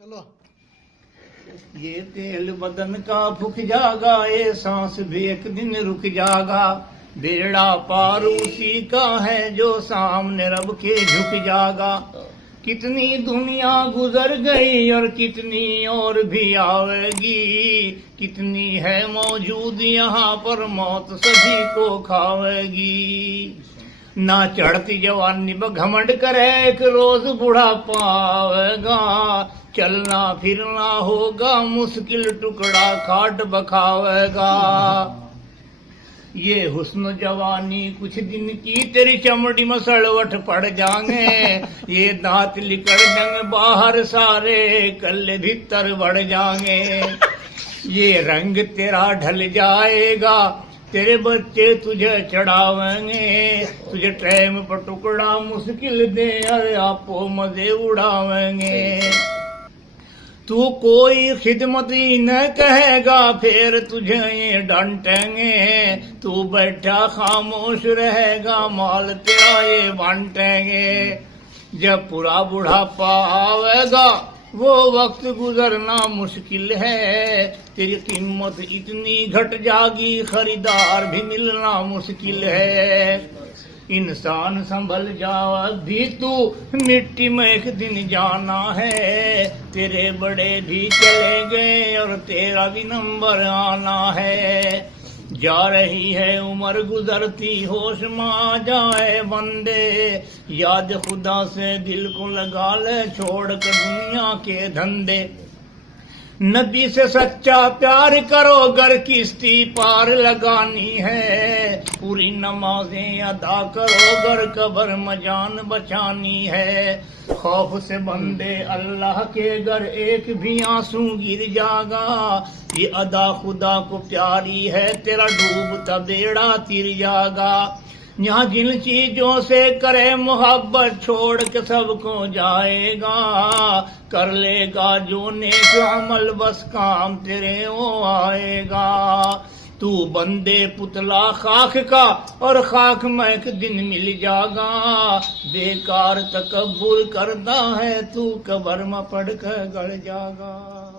चलो। ये तेल बदन का फूक जागा, ये सांस भी एक दिन रुक जागा। बेड़ा पार उसी का है जो सामने रब के झुक जागा। कितनी दुनिया गुजर गई और कितनी और भी आवेगी। कितनी है मौजूद यहाँ पर मौत सभी को खावेगी। ना चढ़ती जवानी ब घमंड करे, एक रोज बुढ़ापा आवेगा। चलना फिरना होगा मुश्किल, टुकड़ा खाट बखावेगा। ये हुस्न जवानी कुछ दिन की, तेरी चमड़ी में सड़वट पड़ जाएंगे। ये दांत लिकड़ देंगे बाहर सारे, कल भीतर बढ़ जाएंगे। ये रंग तेरा ढल जाएगा, तेरे बच्चे तुझे चढ़ावेंगे। तुझे टाइम पर टुकड़ा मुश्किल दे, अरे आपो मजे उड़ावेंगे। तू कोई खिदमत ही न कहेगा, फिर तुझे ये डांटेंगे। तू बैठा खामोश रहेगा, माल तेरा ये बांटेंगे। जब पूरा बुढ़ापा आवेगा, वो वक्त गुजरना मुश्किल है। तेरी कीमत इतनी घट जागी, खरीदार भी मिलना मुश्किल है। इंसान संभल जाओ भी तू, मिट्टी में एक दिन जाना है। तेरे बड़े भी चले गए और तेरा भी नंबर आना है। जा रही है उम्र गुजरती, होश में आ जाए बंदे। याद खुदा से दिल को लगा ले, छोड़ कर दुनिया के धंधे। नबी से सच्चा प्यार करो, गर किश्ती पार लगानी है। पूरी नमाजें अदा करो, गर कब्र में जान बचानी है। खौफ से बंदे अल्लाह के घर, एक भी आंसू गिर जागा। ये अदा खुदा को प्यारी है, तेरा डूबता बेड़ा तिर जागा। यहाँ जिन चीजों से करे मोहब्बत, छोड़ के सबको जाएगा। कर लेगा जो नेक अमल, बस काम तेरे वो आएगा। तू बंदे पुतला खाक का, और खाक में एक दिन मिल जागा। बेकार तकब्बुर करता है, तू कब्र में पड़ कर गड़ जागा।